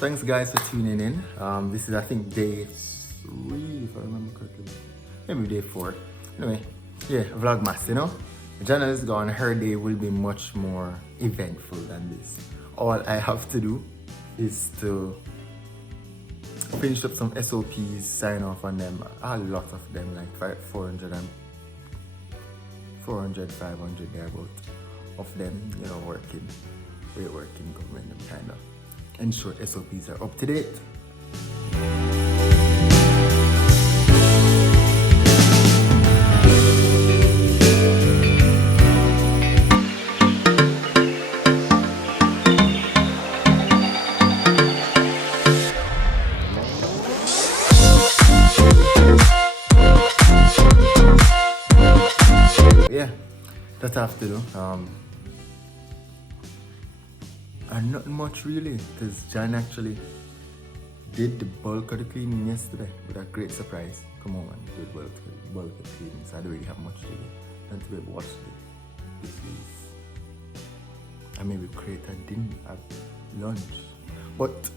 thanks guys for tuning in. This is I think day 3 if I remember correctly. Maybe day 4. Anyway, yeah, Vlogmas, you know. Jana is gone, her day will be much more eventful than this. All I have to do is to finish up some SOPs, sign off on them, a lot of them, like 400, 500 thereabout of them, you know, working, government, them kind of ensure SOPs are up to date. Yeah, that's I have to do. And not much really, because Jan actually did the bulk of the cleaning yesterday with a great surprise. Come on, man, did bulk of the cleaning, so I don't really have much to do. And today watch this is, I maybe create a dinner at lunch, but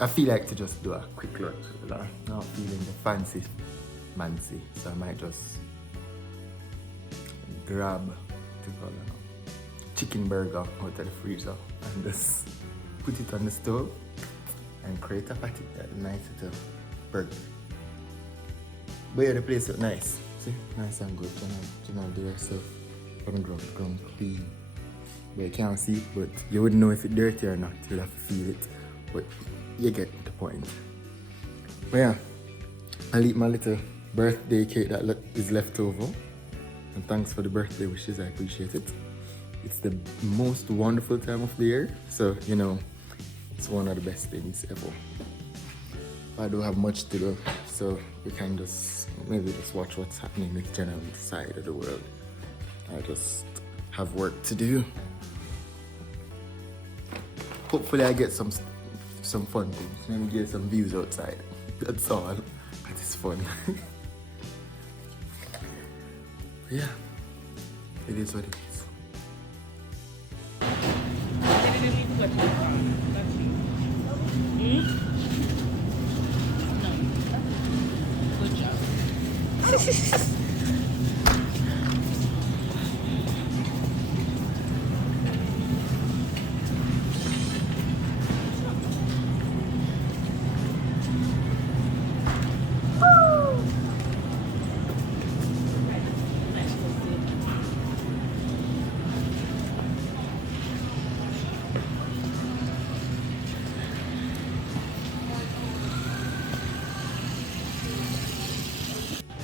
I feel like to just do a quick lunch. Not feeling the fancy, so I might just grab chicken burger out of the freezer and just put it on the stove and create a patty, that nice little burger. But yeah, the place look nice. See, nice and good. You know, do yourself on the ground clean. But you can't see it, but you wouldn't know if it's dirty or not. You'll have to feel it. But you get the point. But yeah, I'll eat my little birthday cake that is left over. And thanks for the birthday wishes, I appreciate it. It's the most wonderful time of the year, so you know, it's one of the best things ever. I don't have much to do, so we can maybe just watch what's happening with Jenna on the side of the world. I just have work to do. Hopefully I get some fun things, maybe get some views outside. That's all, but it's fun. Yeah, it is what it is. Good job.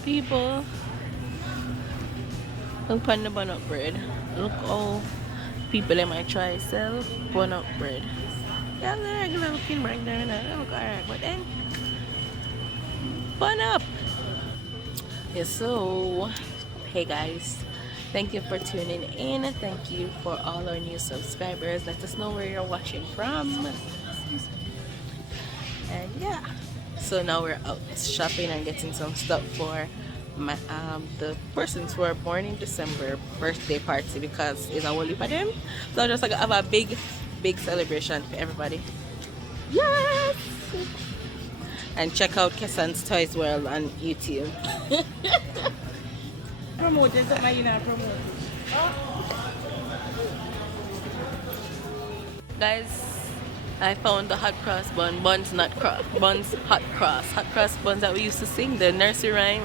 People, look on the bun up bread. Look how people they might try sell bun up bread. Yeah, the regular looking bread there, and they look alright, but then bun up. Yeah, so hey guys, thank you for tuning in. Thank you for all our new subscribers. Let us know where you're watching from. And yeah. So now we're out shopping and getting some stuff for my the persons who are born in December birthday party, because it's a whole heap of them. So I just like have a big celebration for everybody. Yes! And check out Kessan's Toys World on YouTube. Promoted, so you know, promoted. Guys, I found the hot cross bun, buns hot cross buns that we used to sing, the nursery rhyme.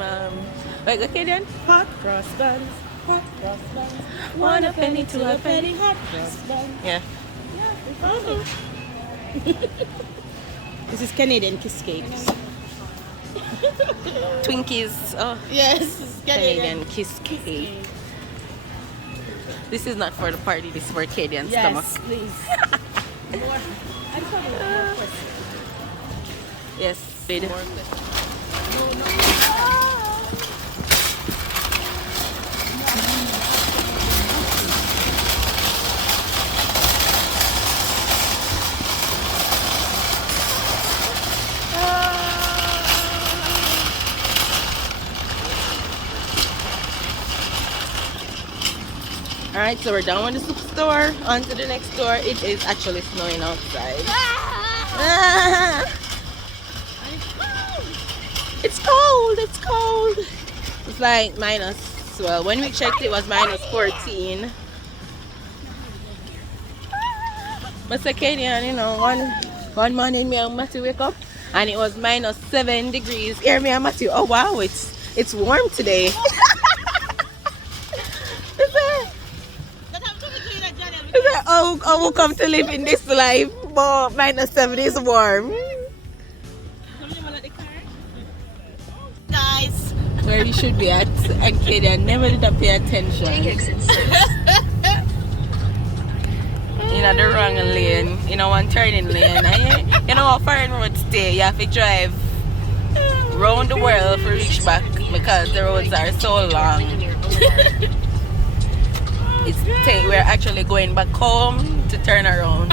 Like, okay then? Hot cross buns, hot cross buns. 1 a penny, 2 a penny. Hot cross buns. Yeah. This is Canadian kiss cakes. Twinkies. Oh, Yes, Canadian kiss cake. This is not for the party, this is for Canadian stomach. Yes, please. More. I'm probably more question. Yes, baby. Alright, so we're done with the superstore. On to the next store. It is actually snowing outside. Ah, it's cold. It's cold. It's like minus. Well, when we checked, it was minus 14. Mr. Kenyan, you know, one morning me and Matthew wake up and it was minus 7 degrees. Here me and Matthew, oh wow, it's warm today. Is that oh we come to live in this life, but minus 7 is warm. Nice. Where we should be at, and Kenyan never did pay attention. In the wrong lane, in one turning lane. And you know how foreign roads stay, you have to drive round the world to reach back because the roads are so long. We're actually going back home to turn around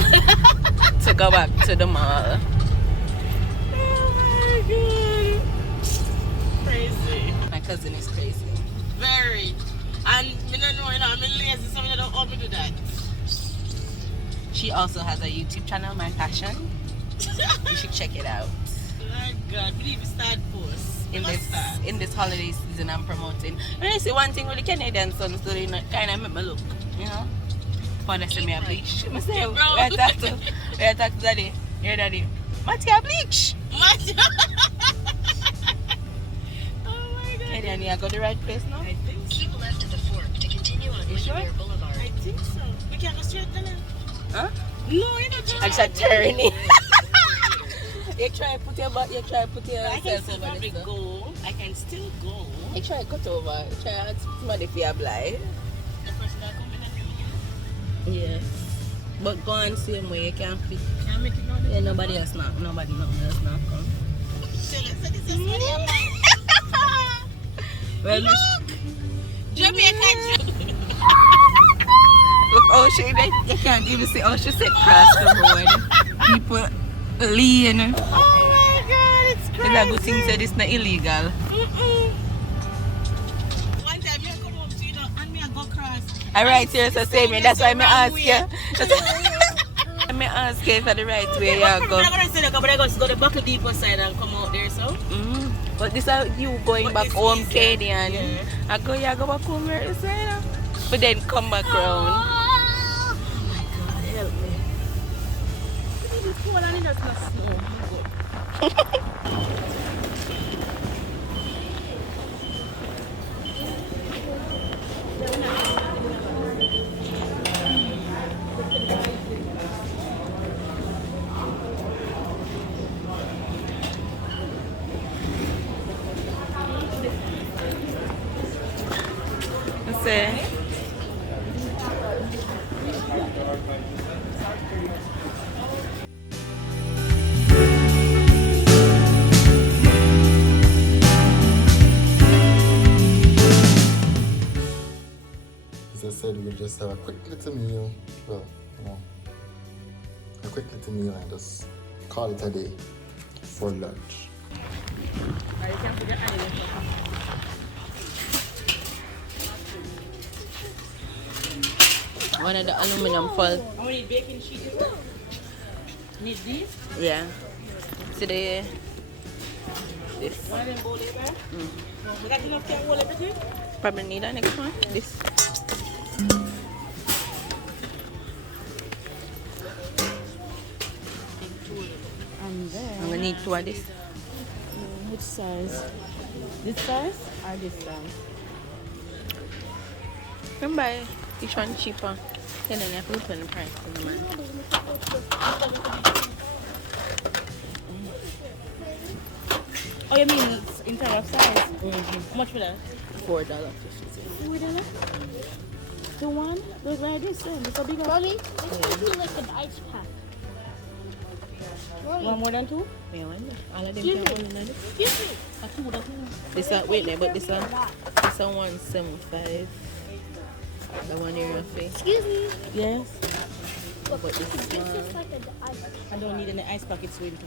to go back to the mall. Oh my god. Crazy. My cousin is crazy. Very. And I don't know, I'm lazy, so I don't want me to do that. She also has a YouTube channel, My Passion. You should check it out. My god, believe start post. In this holiday season, I'm promoting. When I say one thing with the Canadian sons, so they kind of make me look, you know. For they say me a bleach. I say, we are talking to daddy. Here, daddy. Matty a bleach. Matty. Oh my god. Canadian, you go the right place now? I think so. Keep left at the fork to continue on Windermere Boulevard. I think so. We can't go straight down. Huh? No, you're not I just turn it. You try to put yourself I can still over probably this. go. I can still go. You try to cut over. You try to ask somebody if you apply. The person that come in and do you. Yes. But go on same way, you can't fit. Can't make it now. Yeah, nobody else not come. So this is what I'm Well, Look! Jamaica. look, oh, you can't even see, oh, she said cross the road. People lean. Oh my god, it's crazy. It's a good thing that it's not illegal. One time you come home to you know, and me I go cross. I right here, so say me. That's why I ask you. I ask you for the right way you go. I'm going to say that, but I go to the Buckle Depot side and come out there, so. But this is you going back home, Canadian. Yeah. I go back home where you say that. But then come back round. Oh my god, help me. It's cold and it's not snow. Say. As I said, we'll just have a quick little meal. Well, a quick little meal and just call it a day for lunch. One of the aluminum foil. I need baking sheet as well. Need these? Yeah. Today, this. One of them bowl there, we got enough to hold everything? Probably need a next one. This. And then, I'm gonna need two of this. which size? This size or this size? Come buy which one cheaper. Then you have to open the price to the man. Oh, you mean it's in terms of size? How much for that? $4. $4? The one? Look like this one. It's a big one. Mommy, this would be like an ice pack. One more than two? Yeah, one. All of them Excuse can me. only this. Excuse me. A two, that's one. This one, wait there, but this one 175. The one in your face. Excuse me. Yes. But this is This is like an ice pack. I don't need any ice pack, it's winter.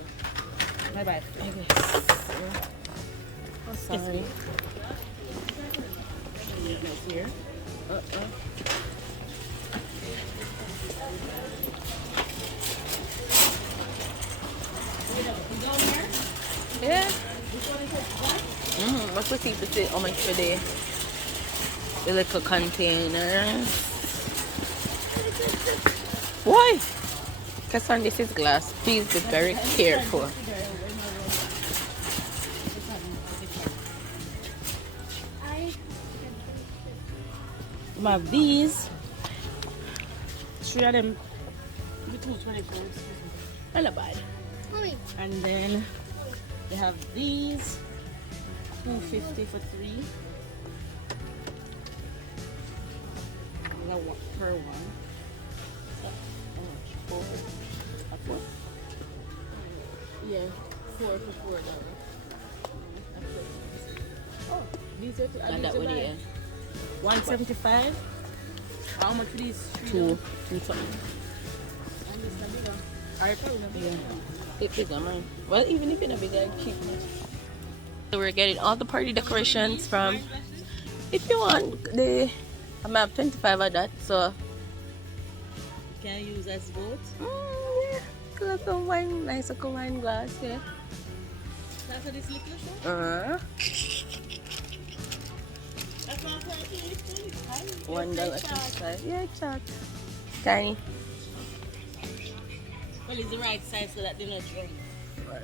Bye bye. I guess. Oh, Sorry. That's here. Yeah. What's the see to see how much for the little containers? Why? Because on this is glass. Please be very careful. We have these. 3 of them. The 224. Not bad. And then they have these. 250 for 3. One per one. How much? 4 for 4? Yeah, 4 for $4. Oh, these are And that one here. 175. How much for these? 2 something. And this is bigger. Alright, probably bigger. It's bigger, man. Well, even if it's not bigger, cheap. So we're getting all the party decorations from. If you want, I'm have 25 of that. So. You can use as both. Yeah. Glass of wine, nice little wine glass, yeah. That's what this liquor show? That's all for $1.25. Yeah, chat. Tiny. Well, it's the right size so that they're not drunk.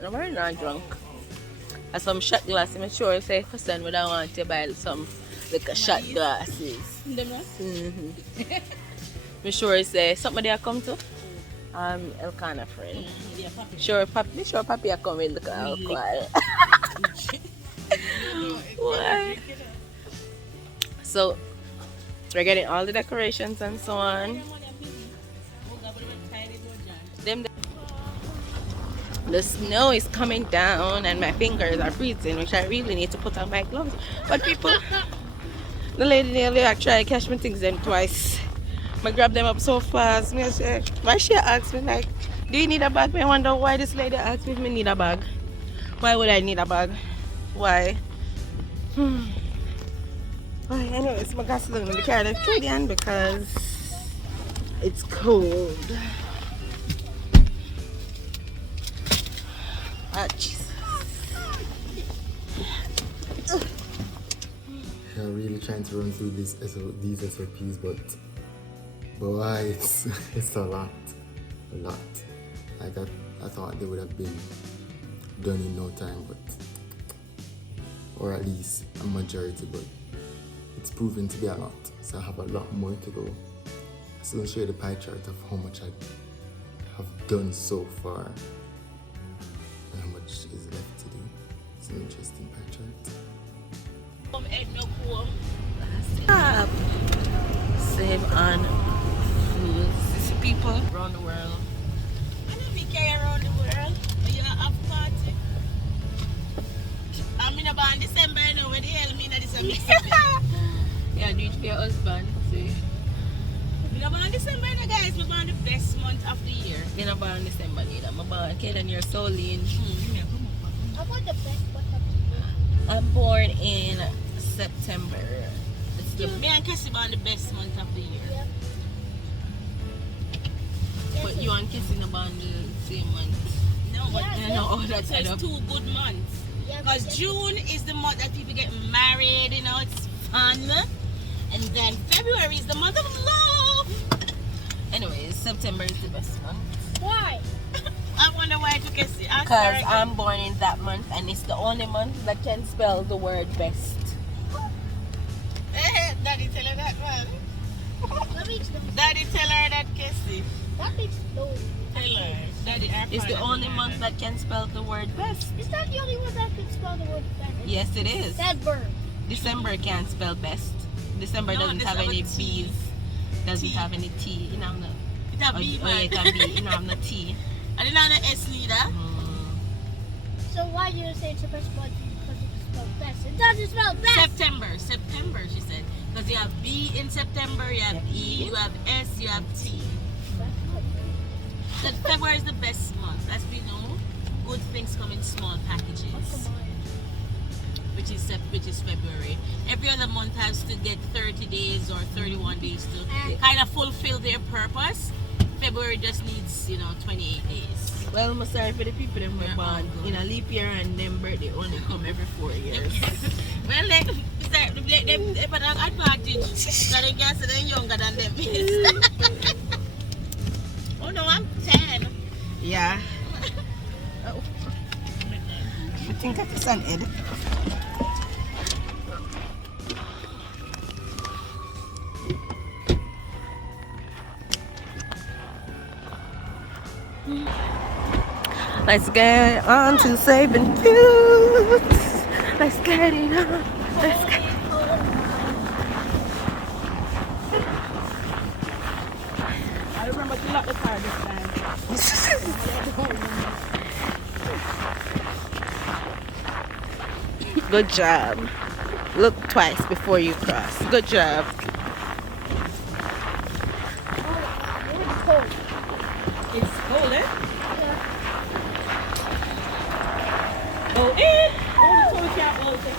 No, we're not drunk. And some shot glasses. I'm sure say person would want to buy some like a shot glasses. Them not? I'm sure say somebody I come to. Elkanah friend. Yeah, puppy. Sure, Papi I come with the alcohol. What? So we're getting all the decorations and so on. The snow is coming down and my fingers are freezing, which I really need to put on my gloves. But people, the lady nearly tried to catch me things them twice. I grabbed them up so fast. Me say, why she asked me like, do you need a bag? I wonder why this lady asked me if I need a bag. Why would I need a bag? Why? Anyways, my glasses are going to be carried out again because it's cold. Ah, Jesus. I'm really trying to run through these SOPs, but why it's a lot. Like I thought they would have been done in no time, but or at least a majority, but it's proven to be a lot. So I have a lot more to go. So I'll show you the pie chart of how much I have done so far and how much is left to do. It's an interesting pie chart. Stop. Save on foods. People around the world. I know we carry around the world. You have party. I'm in about December, you know, where the hell mean that December? Yeah, do it for your husband. See? You know, about December, you know, guys, we're about the best month of the year. You're not born in December, neither. I'm born, Kaden, you're so lean. How about the best one? I'm born in September. It's the, Me and Cassie born the best month of the year. Yep. but you and Kissing are born the same month. No, but Yeah, I know all that so side it's up. 2 good months. Yeah, Because but- June is the month that people get married, you know, it's fun. And then February is the month of love. Anyways, September is the best month. Why? I wonder why you can see. Because I'm born in that month and it's the only month that can spell the word best. Daddy tell her that, man. That makes no sense. Daddy tell her that, Cassie. That makes no sense. Tell her. Daddy, our It's the father only tell her month that can spell the word best. Is that the only one that can spell the word best? Yes, it is. December. December can't spell best. December No, doesn't have December any T. B's. Doesn't T. have any T. You know, no. It have Oh, B, yeah, man. it can be. You know, I'm not T. I didn't know the S neither. So why do you say it's the best month? Because it spells best. It doesn't spell best. September, she said. Because you have B in September, you have E, you have S, you have T. So February is the best month. As we know, good things come in small packages. Which is February. Every other month has to get 30 days or 31 days to kind of fulfill their purpose. February just needs just 28 days. Well, I'm sorry for the people that were born in a leap year and them birthday only come every 4 years. Well, let them but an advantage that they can say they're younger than them. Oh no, I'm 10. Yeah. Oh. I think that's an Ed. Let's get on to saving foods. Let's get it on. Let's get it. I remember to lock the car this time. Good job. Look twice before you cross. Good job. It's cold, eh? Oh, it! Oh, the toy can't hold it.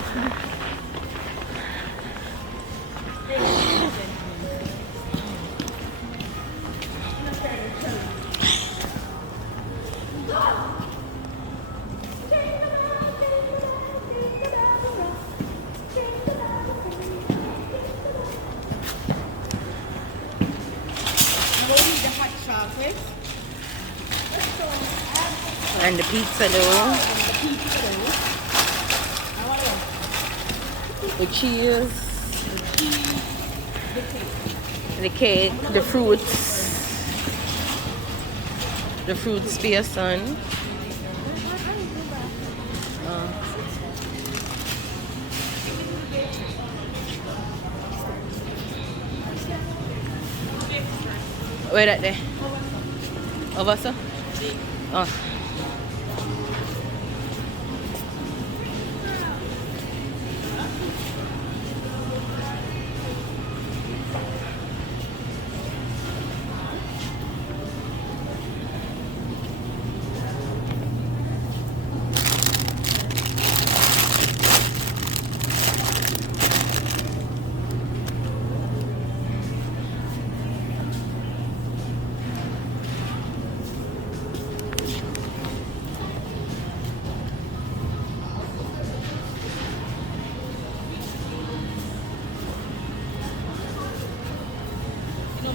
And the pizza dough. The cheese. The cake. The fruits. The fruits for your son. Where that there? Over so? Oh.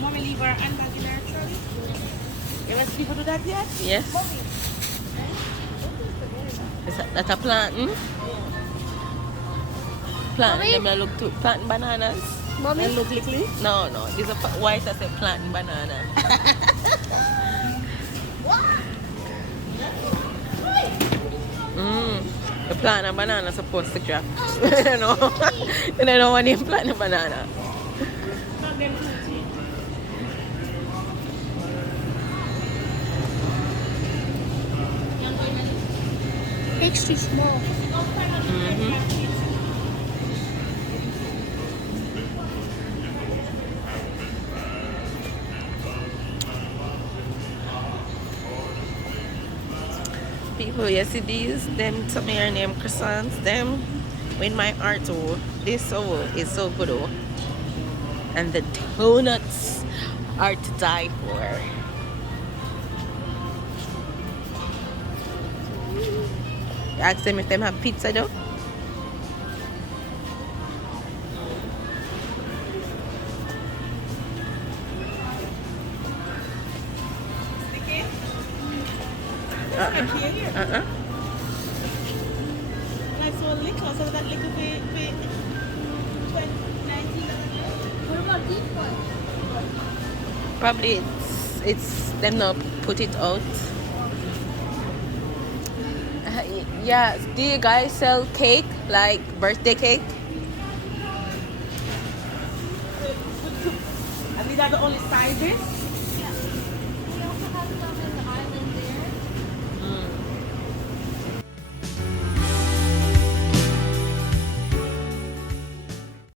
Mommy leave our handbag in our trolley. You want people do that yet? Yes. That's a planting. Planting them that look too. Planting bananas. Mommy? They look little. No. These are white as a planting banana. The plant a banana supposed to drop. I don't know. I don't know when you plant a banana. Extra small. People, you see these, them some here name croissants, them with my heart oh, this is so good oh. And the donuts are to die for. Ask them if them have pizza though. Like so little, so that little bit 2019. What about this one? Probably it's them not put it out. Yeah, do you guys sell cake, like birthday cake? And these are the only sizes.